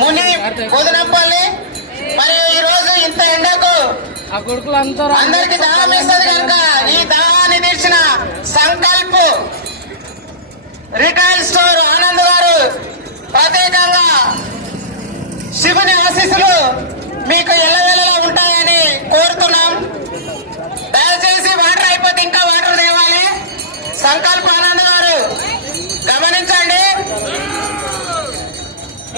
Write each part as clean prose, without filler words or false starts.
ముని కోదనపల్లి. మరి ఈ రోజు ఇంత ఎండకు అందరికి దాహం వేస్తుంది కనుక ఈ దాహాన్ని తీర్చిన సంకల్ప్ రిటైల్ స్టోర్ ఆనంద్ గారు ప్రత్యేకంగా శివుని ఆశీస్సులు మీకు ఎల్లవేళలా ఉంటాయని కోరుతున్నాం. దయచేసి వాటర్ అయిపోతే ఇంకా వాటర్ తేవాలి. సంకల్ప్ ఆనంద్ గారు గమనించండి,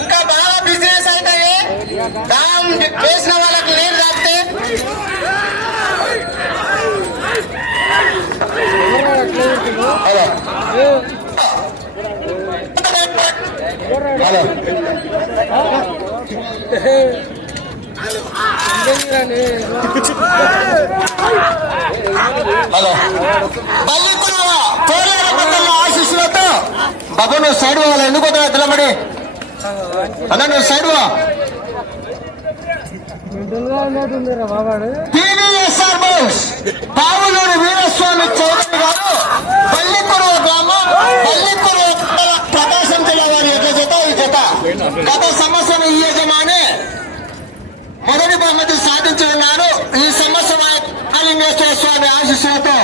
ఇంకా బాగా బిజినెస్ అవుతాయి. దాహం వేసిన వాళ్ళకి నీరు తాగితే. హలో హలో ఆశిస్తున్నట్టు బాబు నువ్వు సైడ్ పోవాలి. ఎందుకు పోతావు తెల్లబడి అన్న? నువ్వు సైడ్ పో. టీవీఎస్ఆర్ బస్ పావులూరి వీరస్వామి చౌదరి గారు పల్లికురువ గ్రామం పల్లికురువ ప్రకాశం జిల్లా వారి యొక్క జత ఈ జత గత సంవత్సరం ఈ యజమాని మొదటి బహుమతి సాధించి ఉన్నారు. ఈ సంవత్సరం కాళింగేశ్వర స్వామి ఆశీస్సులతో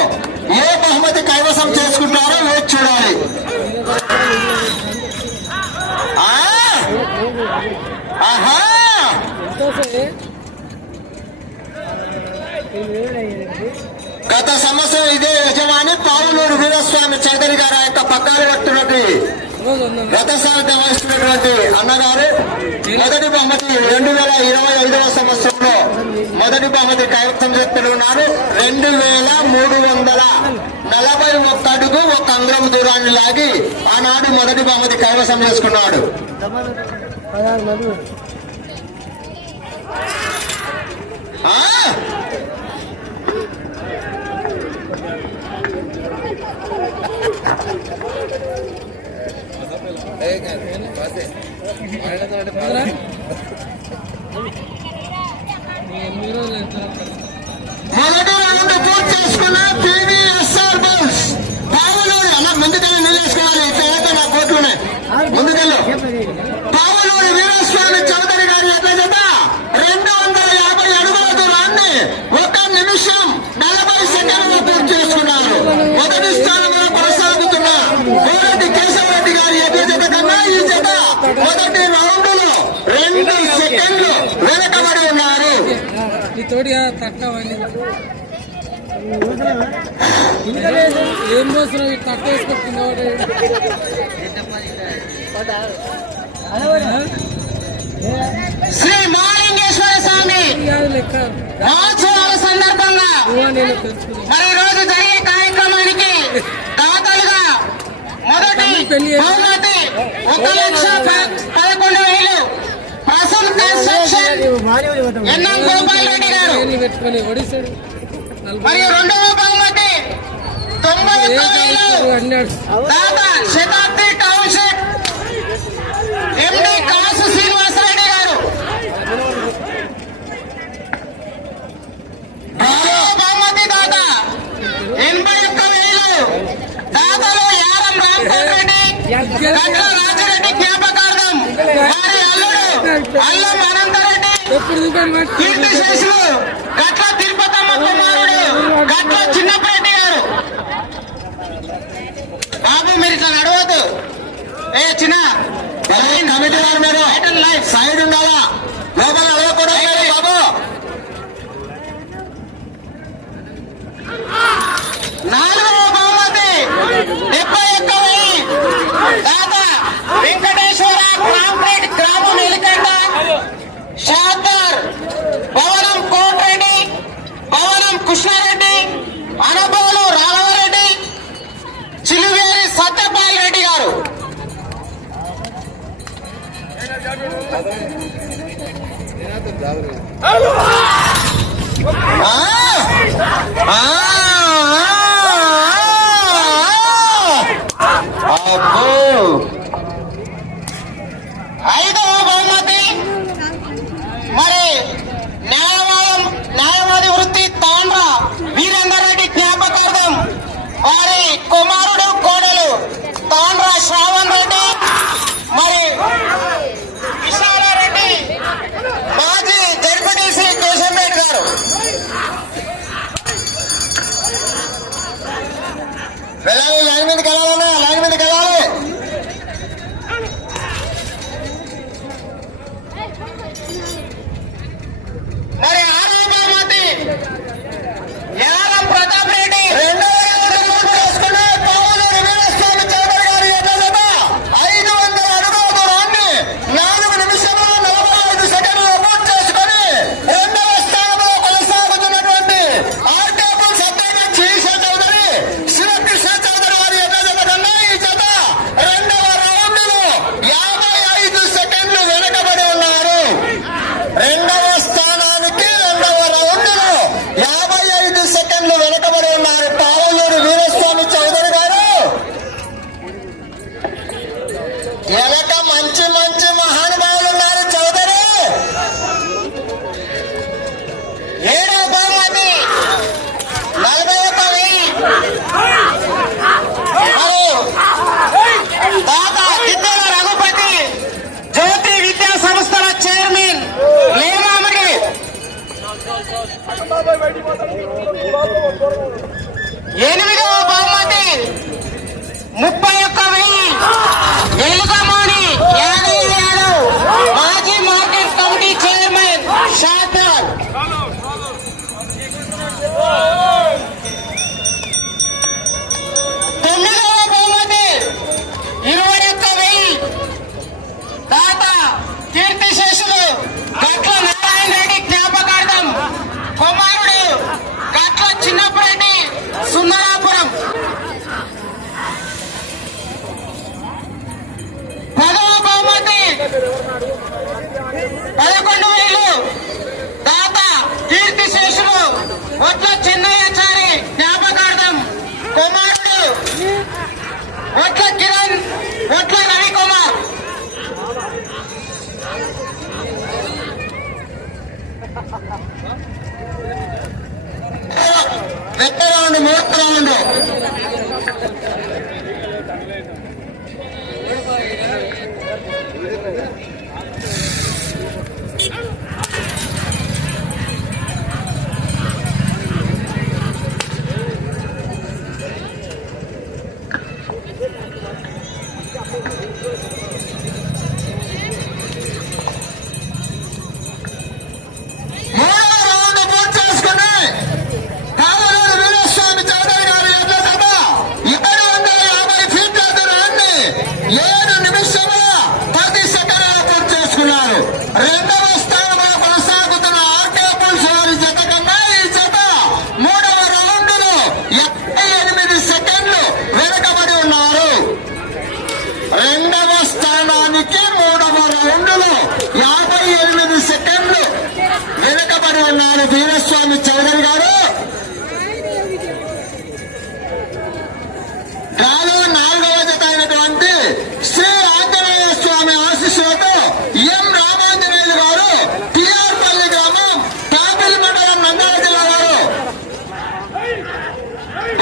ఏ బహుమతి కైవసం చేసుకుంటారో వేచి చూడాలి. ఆహా గత సంవత్సరం ఇదే యజమాని పావులూరు వీరస్వామి చౌదరి గారు యొక్క పక్కాలు పట్టినటువంటి రథసారథ్యం వహిస్తున్నటువంటి అన్నగారు మొదటి బహుమతి 2025వ సంవత్సరంలో మొదటి బహుమతి కైవసం చేస్తున్నారు. 2341 అడుగు 1 అంగుళం దూరాన్ని లాగి ఆనాడు మొదటి బహుమతి కైవసం చేసుకున్నాడు. మొదటి రౌండ్ పూర్తి చేసుకున్న టీవీఎస్ఆర్ బస్ పావులూరి అలా ముందుకెళ్ళి నిలేసుకోవాలి. ఇట్లా నా కోట్లునే ముందుకెళ్ళు. పావులూరి వీరస్వామి చౌదరి గారి యొక్క జత 250 అడుగుల దూరాన్ని 1 నిమిషం 40 సెకండ్లలో పూర్తి చేసుకున్నారు. మొదటి స్థానంలో కొనసాగుతున్న కోరెడ్డి కేశవరెడ్డి గారి యొక్క జత కన్నా ఈ జత మొదటి రౌండ్ లో 2 సెకండ్లు వెనకబడి ఉన్నారు. ఏం రోజులు తక్కువ వేసుకొచ్చింది. శ్రీ మహాలింగేశ్వర స్వామి మహోత్సవాల సందర్భంగా మరి రోజు జరిగే కార్యక్రమానికి దాతలుగా మొదటి బహుమతి 1,11,000 ప్రసన్ కన్స్ట్రక్షన్ ఎన్ఎం గోపాల్ రెడ్డి గారు. మరియు రెండవ బహుమతి 91,000 దాత శతాబ్ది టౌన్షిప్ ఎండి కాసు శ్రీనివాసరెడ్డి గారు. బహుమతి దాత 81,000 దాతలు యారం రాంపల్ రెడ్డి గట్ల రాజరెడ్డి జ్ఞాపకార్థం వారి అల్లుడు అల్లం అనంతరెడ్డి కీర్తిశేషులు గట్ల తిరుపతమ్మ కుమారుడు గట్ల చిన్నపరెడ్డి గారు. బాబు మీరు ఇట్లా నడవద్దు. ఏ చిన్న కమిటీ వారు మీరు సైడ్ ఉండాలా, లోపల అడగకూడదు బాబు. 4వ బహుమతి 71,000 దాత వెంకటేశ్వర కాంప్లెట్ గ్రామం ఎలికంట షాదర్ భవనం కోటిరెడ్డి భవనం కృష్ణారెడ్డి అనబోలు రాఘవరెడ్డి చిలువేరి సత్యపాల్ రెడ్డి గారు. ఐదవ బహుమతి మరి న్యాయవాది వృత్తి తాండ్ర వీరేందర్ రెడ్డి జ్ఞాపకార్థం వారి కుమారుడు కోడలు తాండ్ర శ్రావణ్ రెడ్డి మరి విశాల ఎలక మంచి మంచి మహానుభావులు ఉన్నారు చౌదరి. 7వ బహుమతి 41,000. దాత గిద్దెల రఘుపతి జ్యోతి విద్యా సంస్థల చైర్మన్ లేమామడి. 8వ బహుమతి 31,000. ఎలుగమోని యాదవ్ యాదవ్ మాజీ మార్కెట్ కమిటీ చైర్మన్ షాద్దార్. 9వ బహుమతి 21,000. దాత కీర్తిశేషులు గట్ల నారాయణ రెడ్డి జ్ఞాపకార్థం కుమారుడు గట్ల చిన్నప్పరెడ్డి సుందరాపురం. 10వ బహుమతి 11,000. దాత కీర్తిశేషులు ఒట్ల చిన్నయ్యచారి జ్ఞాపకార్థం కుమారుడు ఒట్ల కిరణ్ ఒట్ల రవికుమార్. పెద్ద రౌండ్, మూడో రౌండ్. వీరస్వామి చౌదరి గారు. డ్రాలో 4వ జత అయినటువంటి శ్రీ ఆంజనేయ స్వామి ఆశీస్సులతో ఎం రామాంజనేయులు గారు టిఆర్పల్లి గ్రామం టాపిల్ మండలం నంద్యాల జిల్లా వారు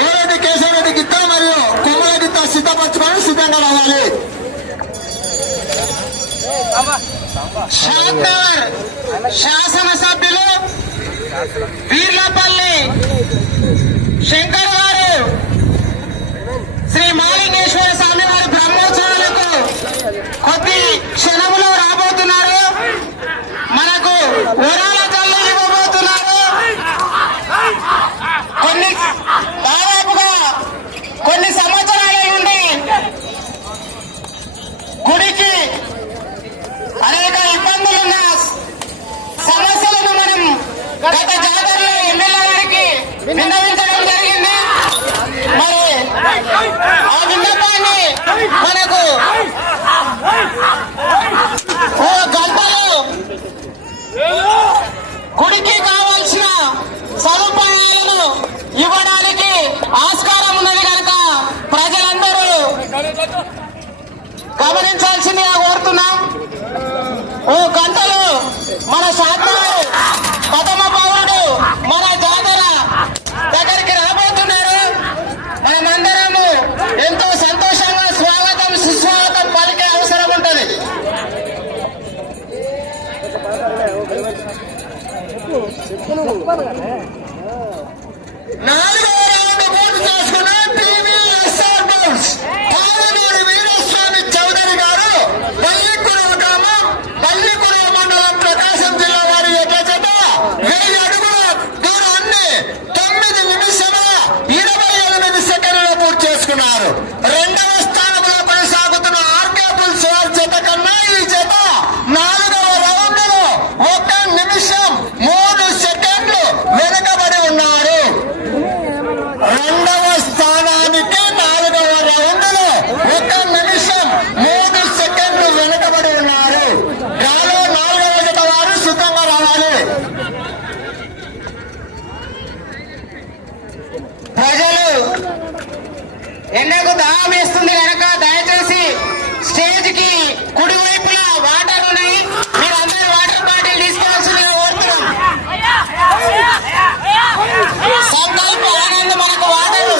గోరెడ్డి కేశవరెడ్డి గిత్త మరియు కొమ్మల గిత్త సిద్ధపరచుకొని సిద్ధంగా రావాలి. షాద్నగర్ శాసనసభ్యులు వీర్లపల్లి శంకర్ గారు శ్రీ మాలింగేశ్వర స్వామి వారి బ్రహ్మోత్సవాలకు కొద్ది క్షణములో రాబోతున్నారు. మనకు వరాల జల్లు ఇవ్వబోతున్నారు. దాదాపుగా కొన్ని సంవత్సరాల నుండి గుడికి అనేక ఇబ్బందులున్న సమస్యలను మనం గత జాతరలో ఎమ్మెల్యే గారికి విన్నవించడం జరిగింది. మరి ఆ విన్నపాన్ని మనకు ఓ గంటలో గుడికి కావాల్సిన సదుపాయాలను ఇవ్వడానికి ఆస్కారం ఉన్నది కనుక ప్రజలందరూ గమనించాల్సిందిగా కోరుతున్నాం. ఓ గంటలో మన శాఖలు ప్రథమ పౌరుడు మన జాతర దగ్గరికి రాబోతున్నారు. మనమందరము ఎంతో సంతోషంగా స్వాగతం సుస్వాగతం పలికే అవసరం ఉంటుంది. నాలుగవ రౌండ్ పూర్తి చేసుకున్న టీవీఎస్ఆర్ బస్ పావనూరి వీరస్వామి చౌదరి గారు పల్లికురవ గ్రామం పల్లికురవ మండలం ప్రకాశం జిల్లా వారి యొక్క జత 1000 అడుగుల దూరాన్ని 9 నిమిషముల 28 సెకండ్లలో పూర్తి చేసుకున్నారు. 2వ స్థానంలో కొనసాగుతున్న ఆర్కే పుల్స్ వారి జత కన్నా ఈ జత 4వ రౌండ్ లో 1 నిమిషం 3 సెకండ్లు దయచేసి కుడి వైపులా వాటర్ ఉన్నాయి, మీరు అందరూ వాటర్ బాటిల్ తీసుకోవాల్సిందిగా కోరుతున్నాం. సంకల్ప ఆనంద్ మనకు వాటర్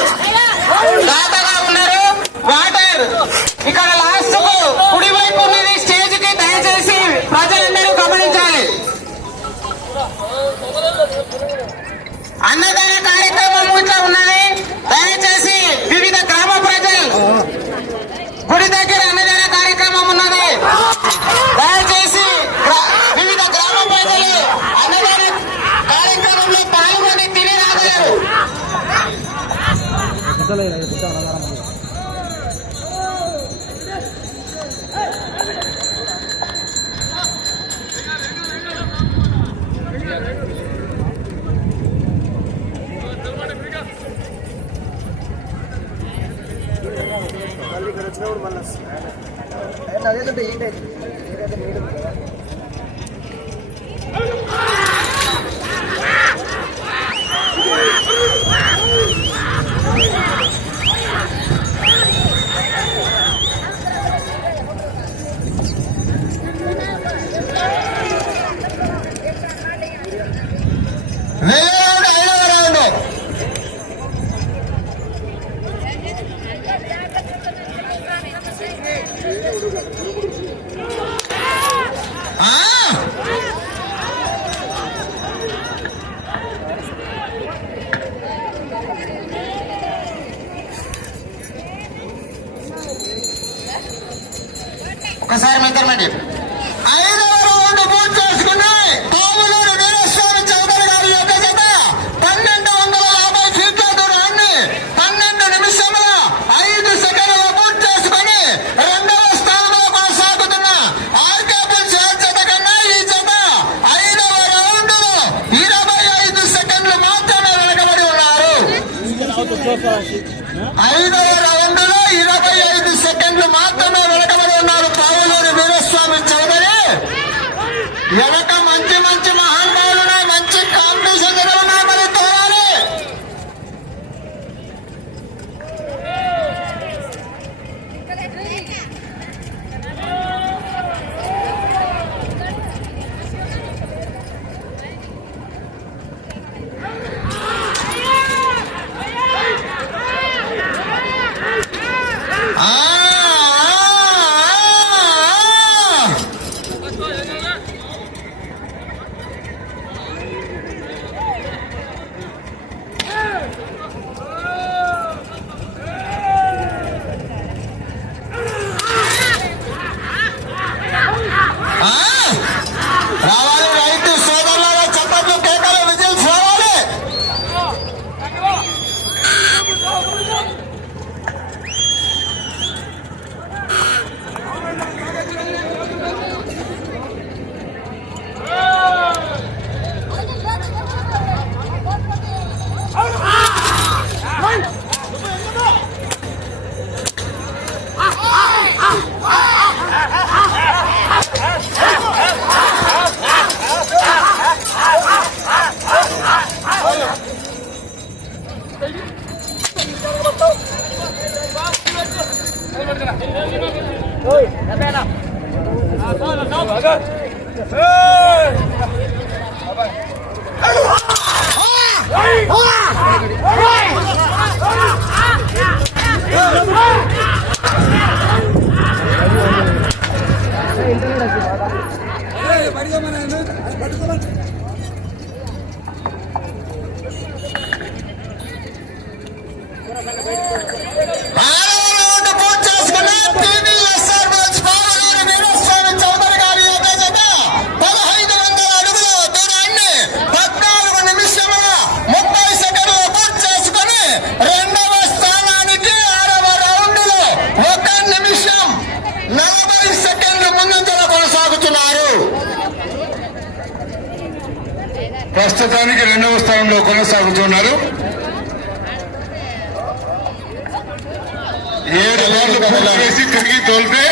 దాతగా ఉన్నారు. వాటర్ ఇక్కడ లాస్ట్ కు కుడి వైపు ఉన్నది స్టేజ్ కి, దయచేసి ప్రజలందరూ గమనించాలి. అన్నదాన కార్యక్రమం ఇట్లా ఉన్నది, దయచేసి వివిధ గ్రామ ప్రజలు గుడి దగ్గర అన్నదాన కార్యక్రమం ఉన్నది, దయచేసి వివిధ గ్రామ ప్రజలు అన్నదాన కార్యక్రమంలో పాల్గొని తిని రాగలరు. ఒకసారి మీ ఇద్దరు 5వ రౌండ్ పూర్తి చేసుకున్నాయి. పావులూరు వీరస్వామి చౌదరి గారి యొక్క జత 1250 ఫీట్ల దూరాన్ని 12 నిమిషముల 5 సెకండ్లు పూర్తి చేసుకుని 2వ స్థానంలో కొనసాగుతున్న ఆర్కేపీ జత కన్నా ఈ జత 5వ రౌండ్ 25 సెకండ్లు మాత్రమే వెనకబడి ఉన్నారు. 5వ రౌండ్ లో 25 సెకండ్లు మాత్రమే వెనకబడి ఉన్నారు పావులూరు వీరస్వామి చౌదరి. వెనక మంచి మంచి మహానుభావులు ఉన్నాయి, మంచి కాంపిటీషన్ ఉన్నాయి, మరి తోరాలి. రావాలి రైతు సోదరులారా, చప్పట్లు కేకలు విజిల్స్ రావాలి. ప్రస్తుతానికి 2వ స్థానంలో కొనసాగుతున్నారు. 7 ఓవర్లు పూర్తి చేసి తిరిగి తోలితే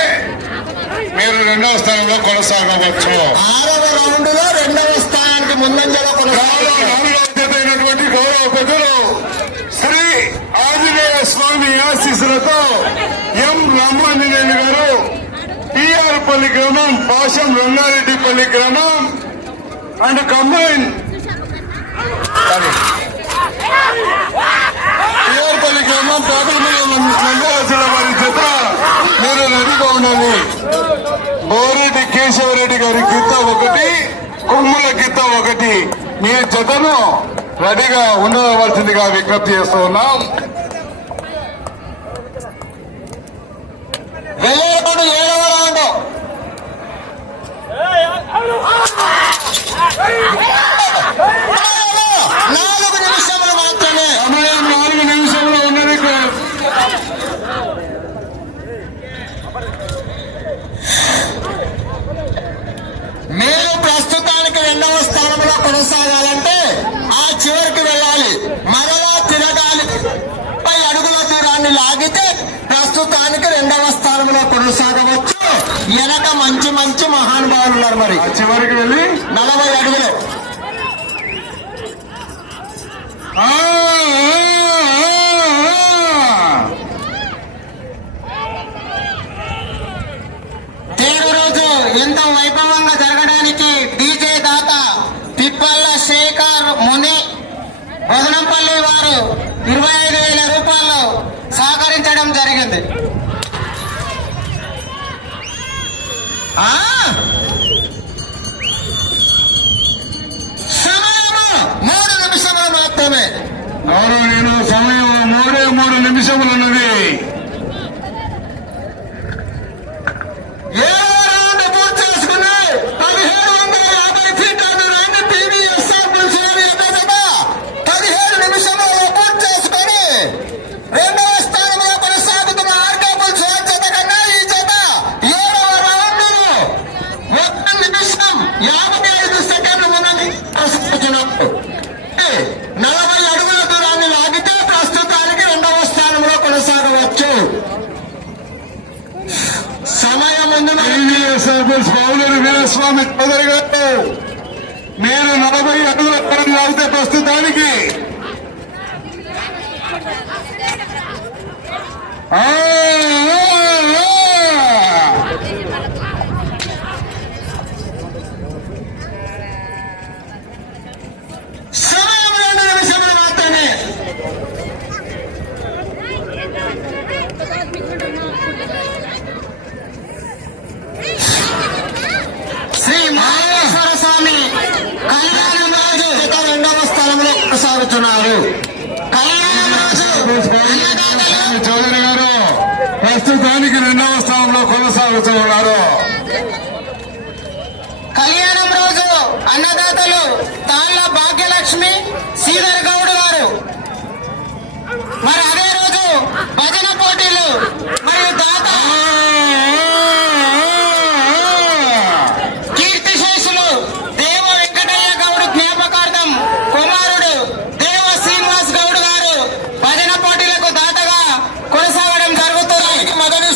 మీరు 2వ స్థానంలో కొనసాగవచ్చు. 6వ రౌండ్ లో 2వ స్థానానికి ముందంజలో కొనసాగుతున్నటువంటి గౌరవ పెద్దలు శ్రీ ఆంజనేయ స్వామి ఆశీస్సులతో ఎం రామాంజనేయులు గారు టీఆర్పల్లి గ్రామం, పాశం రంగారెడ్డిపల్లి గ్రామం అండ్ కంబైన్ టీఆర్పల్లి గ్రామం నంద్యాల వారి జత మీరు రెడీగా ఉండాలి. బోరెడ్డి కేశవరెడ్డి గారి గీత ఒకటి, కొమ్ముల గీత ఒకటి, మీ జతను రెడీగా ఉండవలసిందిగా విజ్ఞప్తి చేస్తూ ఉన్నాం. వెళ్ళేటప్పుడు 7వ రౌండ్ 4 నిమిషములు మాత్రమే. సమయం 4 నిమిషంలో ఉన్నది. మీరు ప్రస్తుతానికి 2వ స్థానంలో కొనసాగాలంటే ఆ చివరికి వెళ్ళాలి, మరలా తిరగాలి. 30 అడుగుల దూరాన్ని లాగితే ప్రస్తుతానికి 2వ స్థానంలో కొనసాగవచ్చు. వెనక మంచి మంచి మహానుభావులు ఉన్నారు. మరి చివరికి వెళ్ళి 40 అడుగులు. తేరు రోజు ఎంతో వైభవంగా జరగడానికి డీజే దాత పిప్పల్ల శేఖర్ ముని వదనంపల్లి వారు 25,000 రూపాయలు సహకరించడం జరిగింది. సమయము 3 నిమిషములు మాత్రమే. నేను సమయం 3 నిమిషములు ఉన్నది. 7వ రౌండ్ పూర్తి చేసుకుని 1750 ఫీట్ల దూరాన్ని టీవీఎస్ఆర్ బుల్స్ వారి ఎదుట 17 నిమిషములలో పూర్తి చేసుకుని 2వ స్థానంలో కొనసాగుతున్న ఆర్కే బుల్స్ వారి జత కన్నా ఈ జత 7వ రౌండ్ 1 నిమిషం 55 సెకండ్లు ఉన్నది. 40 అడుగుల దూరాన్ని లాగితే ప్రస్తుతానికి 2వ స్థానంలో కొనసాగవచ్చు. సమయం ముందు పావులూరి వీరస్వామి చౌదరి గారు మీరు 40 అడుగుల దూరం లాగితే ప్రస్తుతానికి సమయం 2 నిమిషములు మాత్రమే. శ్రీ మహేశ్వర స్వామి కళ్యాణం రాజు జత 2వ స్థానంలో కొనసాగుతున్నారు. కళ్యాణం రాజు చౌదరి గారు ప్రస్తుతానికి 2వ స్థానంలో కొనసాగుతూ ఉన్నారు. కళ్యాణం రోజు అన్నదాతలు తాళ్ళ భాగ్యలక్ష్మి శ్రీధర్ గౌడ్ గారు. మరి అదే రోజు భజన పోటీలు మరియు దాత కీర్తిశేషులు దేవ వెంకటయ్య గౌడ్ జ్ఞాపకార్థం కుమారుడు దేవ శ్రీనివాస్ గౌడ్ గారు భజన పోటీలకు దాతగా కొనసాగడం జరుగుతుంది. మొదటి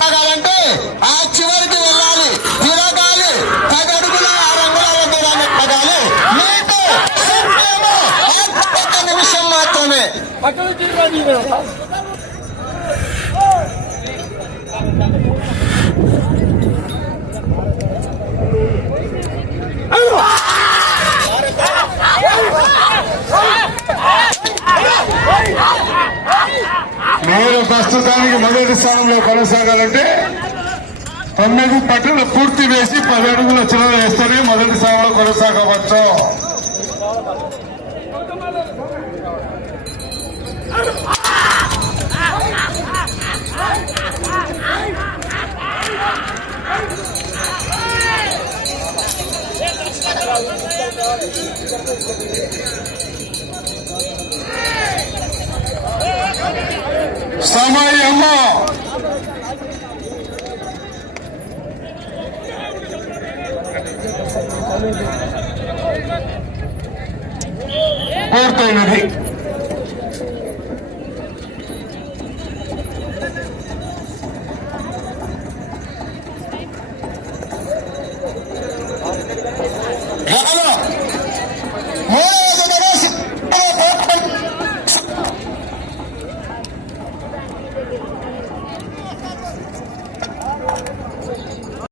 సాగాలంటే ఆ చివరికి వెళ్ళాలి, తిరగాలి, 10 అడుగుల 6 అంగుళాల దూరాన్ని పడాలి. మీకు సమయము 1 నిమిషం మాత్రమే. మీరు ప్రస్తుతానికి మొదటి స్థానంలో కొనసాగాలంటే 9 పట్టులు పూర్తి వేసి 10 అడుగుల చిల్లర వేస్తేనే మొదటి స్థానంలో కొనసాగవచ్చు. సమయము పూర్తయినది. రథ